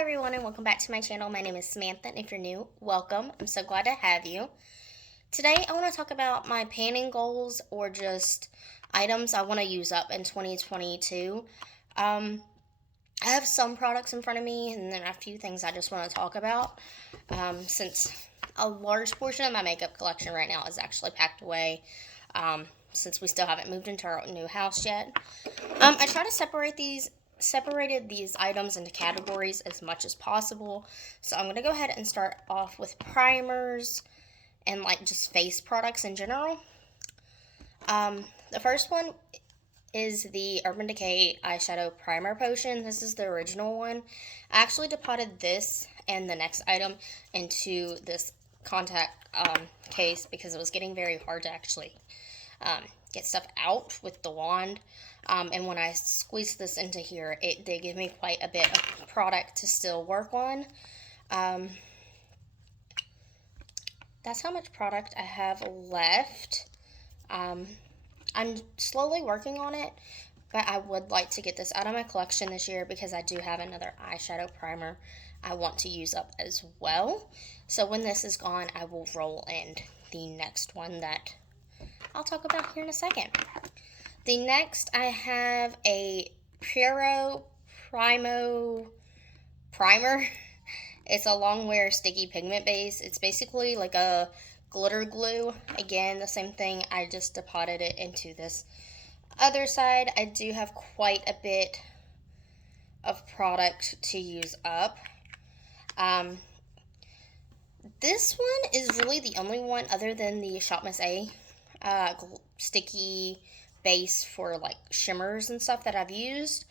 Hello everyone and welcome back to my channel. My name is Samantha, and if you're new, welcome. I'm so glad to have you. Today I want to talk about my panning goals, or just items I want to use up in 2022. I have some products in front of me and then a few things I just want to talk about, since a large portion of my makeup collection right now is actually packed away, since we still haven't moved into our new house yet. I try to separated these items into categories as much as possible. So I'm going to go ahead and start off with primers and just face products in general. The first one is the Urban Decay Eyeshadow Primer Potion. This is the original one. I actually deposited this and the next item into this contact case because it was getting very hard to actually get stuff out with the wand. And when I squeezed this into here, it did give me quite a bit of product to still work on. That's how much product I have left. I'm slowly working on it, but I would like to get this out of my collection this year because I do have another eyeshadow primer I want to use up as well. So when this is gone, I will roll in the next one that I'll talk about here in a second. The next, I have a Piero Primo primer. It's a long wear sticky pigment base. It's basically like a glitter glue. Again, the same thing. I just deposited it into this other side. I do have quite a bit of product to use up. This one is really the only one other than the Shop Miss A sticky base for shimmers and stuff that I've used.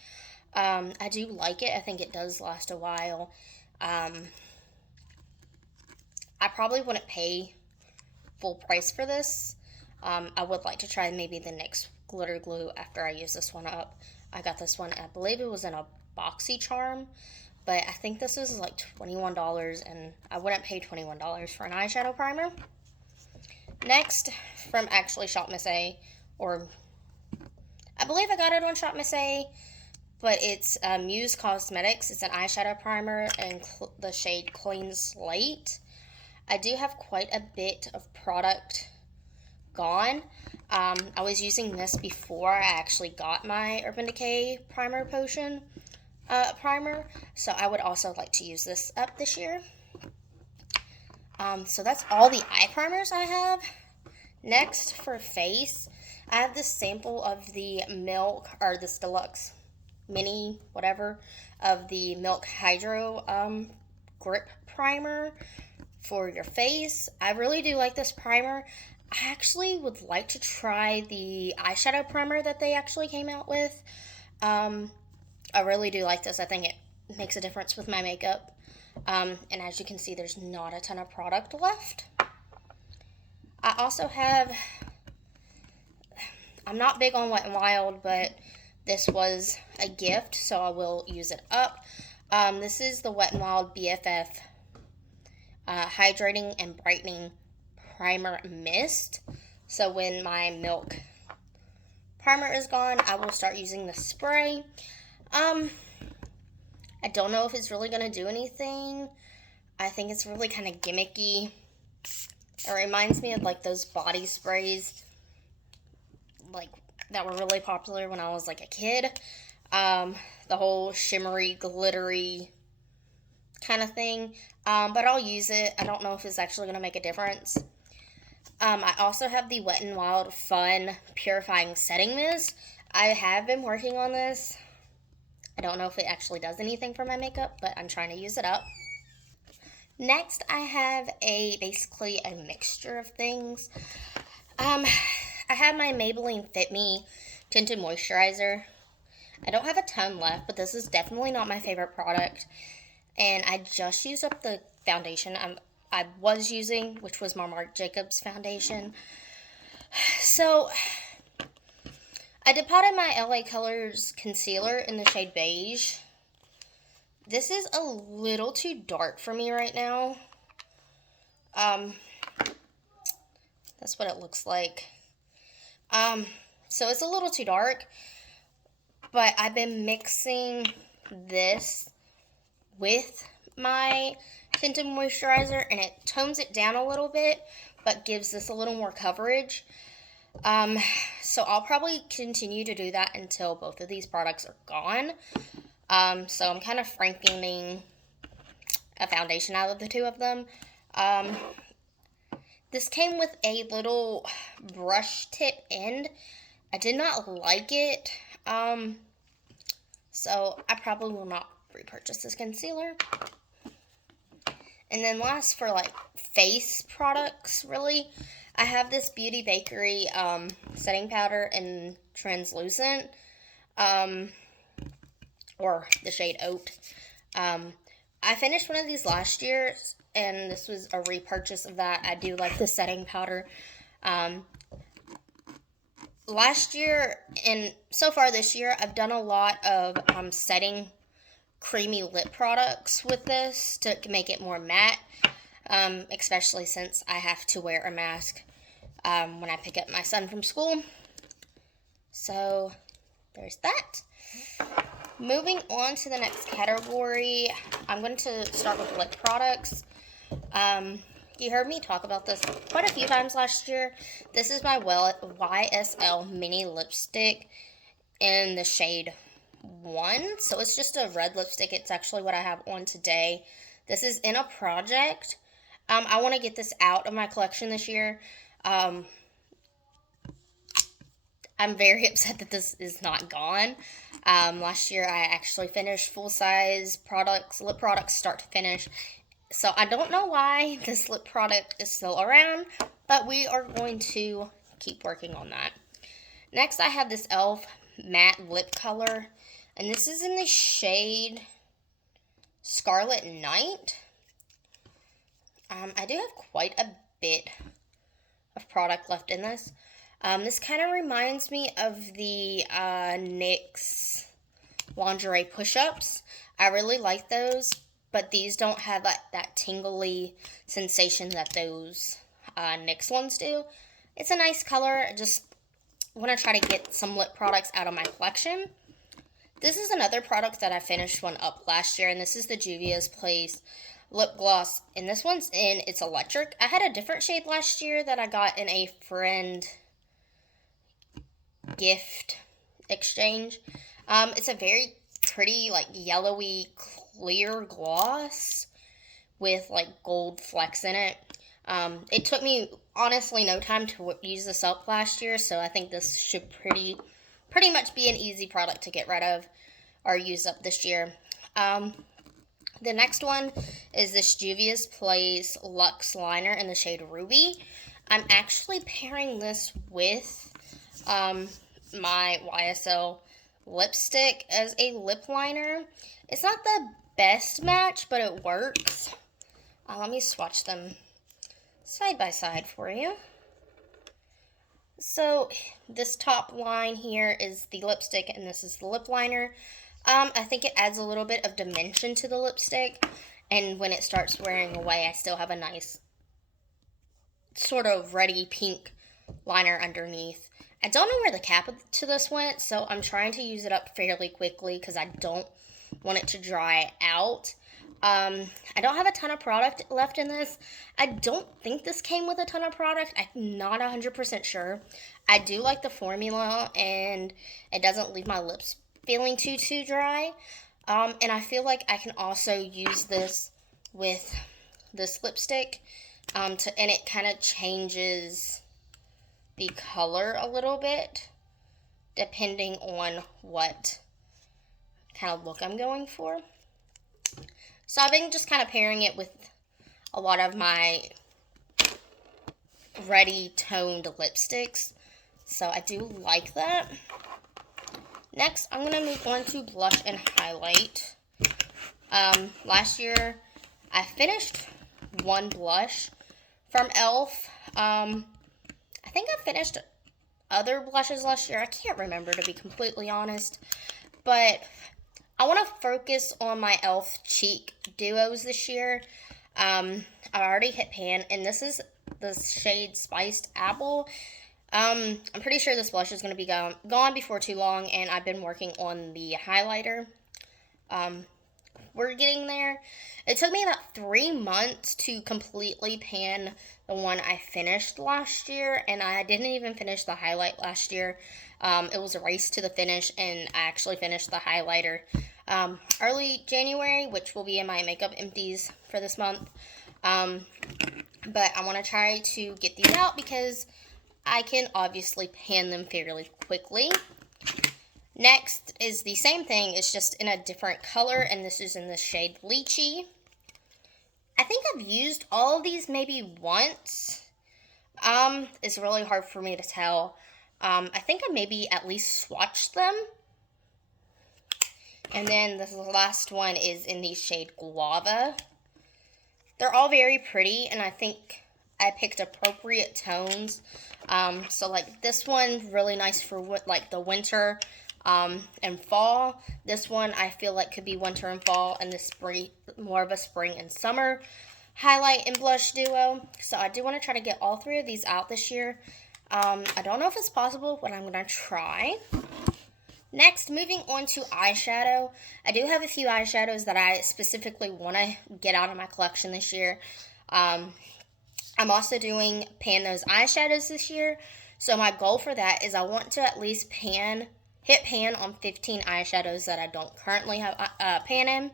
I do like it. I think it does last a while. I probably wouldn't pay full price for this. I would like to try maybe the NYX glitter glue after I use this one up. I got this one, I believe it was in a boxy charm, but I think this was like $21, and I wouldn't pay $21 for an eyeshadow primer. Next, from actually Shop Miss A, or I believe I got it on Shop Miss A, but it's Muse Cosmetics. It's an eyeshadow primer in the shade Clean Slate. I do have quite a bit of product gone. I was using this before I actually got my Urban Decay Primer Potion primer, so I would also like to use this up this year. So that's all the eye primers I have. Next, for face, I have this sample of the Milk, or this Deluxe Mini, whatever, of the Milk Hydro Grip Primer for your face. I really do like this primer. I actually would like to try the eyeshadow primer that they actually came out with. I really do like this. I think it makes a difference with my makeup. And as you can see, there's not a ton of product left. I also have, I'm not big on Wet n Wild, but this was a gift, so I will use it up. This is the Wet n Wild BFF Hydrating and Brightening Primer Mist. So when my Milk primer is gone, I will start using the spray. I don't know if it's really going to do anything. I think it's really kind of gimmicky. It reminds me of those body sprays that were really popular when I was a kid. The whole shimmery, glittery kind of thing. But I'll use it. I don't know if it's actually going to make a difference. I also have the Wet n Wild Fun Purifying Setting Mist. I have been working on this. I don't know if it actually does anything for my makeup, but I'm trying to use it up. Next, I have basically a mixture of things. I have my Maybelline Fit Me Tinted Moisturizer. I don't have a ton left, but this is definitely not my favorite product. And I just used up the foundation I was using, which was my Marc Jacobs foundation. So I deposited my LA Colors concealer in the shade Beige. This is a little too dark for me right now. That's what it looks like. So it's a little too dark, but I've been mixing this with my Tinted moisturizer, and it tones it down a little bit, but gives this a little more coverage. So I'll probably continue to do that until both of these products are gone. So I'm kind of frankening a foundation out of the two of them. This came with a little brush tip end. I did not like it. So I probably will not repurchase this concealer. And then last, for like face products, really, I have this Beauty Bakery setting powder in translucent, or the shade Oat. I finished one of these last year, and this was a repurchase of that. I do like the setting powder. Last year, and so far this year, I've done a lot of setting creamy lip products with this to make it more matte, especially since I have to wear a mask when I pick up my son from school. So there's that. Moving on to the next category, I'm going to start with lip products. You heard me talk about this quite a few times last year. This is my Ysl Mini Lipstick in the shade 1. So it's just a red lipstick. It's actually what I have on today. This is in a project. I want to get this out of my collection this year. I'm very upset that this is not gone. Last year I actually finished full-size lip products start to finish. So I don't know why this lip product is still around, but we are going to keep working on that. Next I have this e.l.f. matte lip color, and this is in the shade Scarlet Night. I do have quite a bit of product left in this. This kind of reminds me of the NYX lingerie push-ups. I really like those, but these don't have that tingly sensation that those NYX ones do. It's a nice color. I just want to try to get some lip products out of my collection. This is another product that I finished one up last year, and this is the Juvia's Place lip gloss, and this one's in It's Electric. I had a different shade last year that I got in a friend gift exchange. It's a very pretty, like, yellowy clear gloss with like gold flecks in it. It took me honestly no time to use this up last year, so I think this should pretty much be an easy product to get rid of or use up this year. The next one is this Juvia's Place Luxe liner in the shade Ruby. I'm actually pairing this with my YSL lipstick as a lip liner. It's not the best match, but it works. Let me swatch them side by side for you. So this top line here is the lipstick, and this is the lip liner. I think it adds a little bit of dimension to the lipstick, and when it starts wearing away, I still have a nice sort of reddy pink liner underneath. I don't know where the cap to this went, so I'm trying to use it up fairly quickly because I don't want it to dry out. I don't have a ton of product left in this. I don't think this came with a ton of product. I'm not 100% sure. I do like the formula, and it doesn't leave my lips feeling too dry. And I feel like I can also use this with this lipstick, and it kind of changes the color a little bit depending on what kind of look I'm going for. So I've been just kind of pairing it with a lot of my ready toned lipsticks, so I do like that. Next, I'm going to move on to blush and highlight. Last year, I finished one blush from e.l.f. I think I finished other blushes last year. I can't remember, to be completely honest. But I want to focus on my e.l.f. cheek duos this year. I already hit pan, and this is the shade Spiced Apple. I'm pretty sure this blush is going to be gone before too long, and I've been working on the highlighter we're getting there. It took me about 3 months to completely pan the one I finished last year, and I didn't even finish the highlight last year. It was a race to the finish, and I actually finished the highlighter early January, which will be in my makeup empties for this month. But I want to try to get these out because I can obviously pan them fairly quickly. Next is the same thing, it's just in a different color, and this is in the shade Lychee. I think I've used all of these maybe once. It's really hard for me to tell. I think I maybe at least swatched them. And then the last one is in the shade Guava. They're all very pretty, and I think I picked appropriate tones. So like this one, really nice for like the winter and fall. This one I feel like could be winter and fall, and this spring, more of a spring and summer highlight and blush duo. So I do want to try to get all three of these out this year. I don't know if it's possible, but I'm going to try. Next, moving on to eyeshadow. I do have a few eyeshadows that I specifically want to get out of my collection this year. I'm also doing pan those eyeshadows this year. So my goal for that is I want to at least hit pan on 15 eyeshadows that I don't currently have pan in.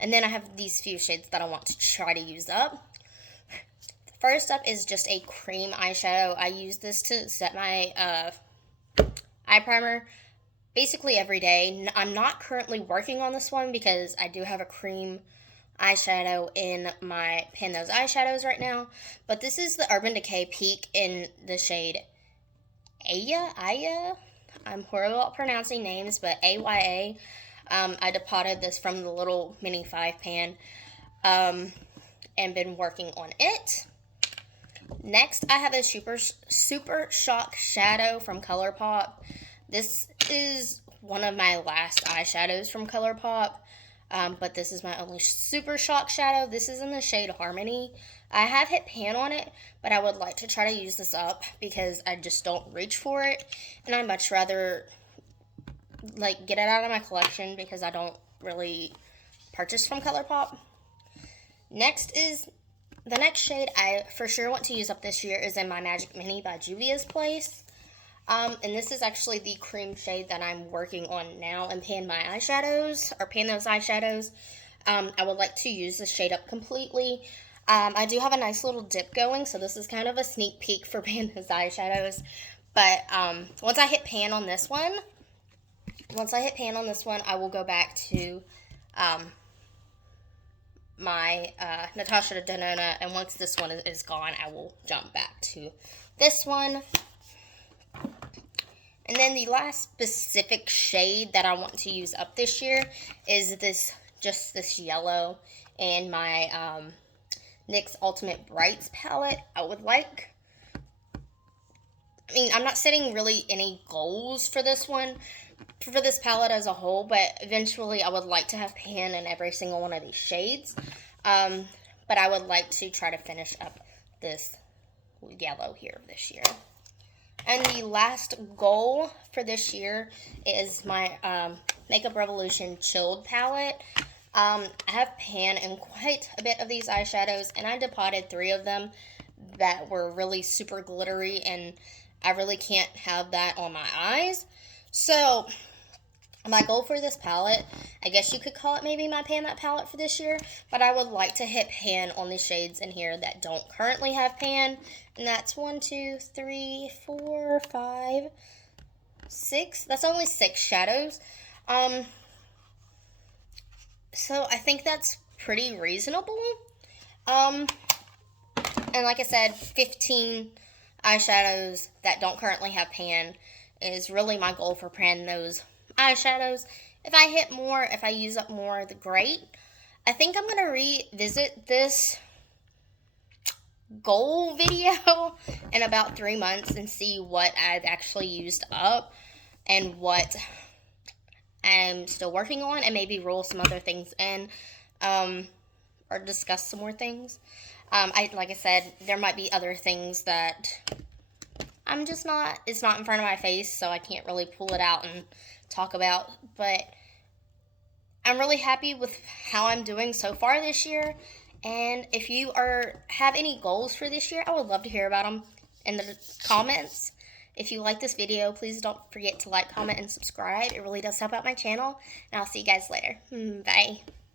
And then I have these few shades that I want to try to use up. First up is just a cream eyeshadow. I use this to set my eye primer basically every day. I'm not currently working on this one because I do have a cream eyeshadow in my Pan Those Eyeshadows right now. But this is the Urban Decay Peak in the shade Aya. I'm horrible at pronouncing names, but AYA. I depotted this from the little mini 5 pan and been working on it. Next, I have a Super Shock Shadow from ColourPop. This is one of my last eyeshadows from ColourPop, but this is my only Super Shock Shadow. This is in the shade Harmony. I have hit pan on it, but I would like to try to use this up because I just don't reach for it, and I'd much rather like get it out of my collection because I don't really purchase from ColourPop. Next is the next shade I for sure want to use up this year is in my Magic Mini by Juvia's Place. And this is actually the cream shade that I'm working on now and pan my eyeshadows, or pan those eyeshadows. I would like to use this shade up completely. I do have a nice little dip going, so this is kind of a sneak peek for pan those eyeshadows. But once I hit pan on this one, I will go back to my Natasha Denona, and once this one is gone, I will jump back to this one. And then the last specific shade that I want to use up this year is this yellow in my NYX Ultimate Brights palette. I'm not setting really any goals for this one, for this palette as a whole, but eventually I would like to have pan in every single one of these shades. But I would like to try to finish up this yellow here this year. And the last goal for this year is my Makeup Revolution Chilled palette. I have pan in quite a bit of these eyeshadows, and I depotted 3 of them that were really super glittery, and I really can't have that on my eyes. So my goal for this palette, I guess you could call it maybe my pan that palette for this year, but I would like to hit pan on the shades in here that don't currently have pan, and that's 1, 2, 3, 4, 5, 6. That's only 6 shadows. So I think that's pretty reasonable. And like I said, 15 eyeshadows that don't currently have pan is really my goal for pan those eyeshadows. If I hit more, if I use up more, the great. I think I'm going to revisit this goal video in about 3 months and see what I've actually used up and what I'm still working on, and maybe roll some other things in, or discuss some more things. Like I said, there might be other things that it's not in front of my face, so I can't really pull it out and talk about, but I'm really happy with how I'm doing so far this year. And if you have any goals for this year, I would love to hear about them in the comments. If you like this video, please don't forget to like, comment, and subscribe. It really does help out my channel. And I'll see you guys later. Bye.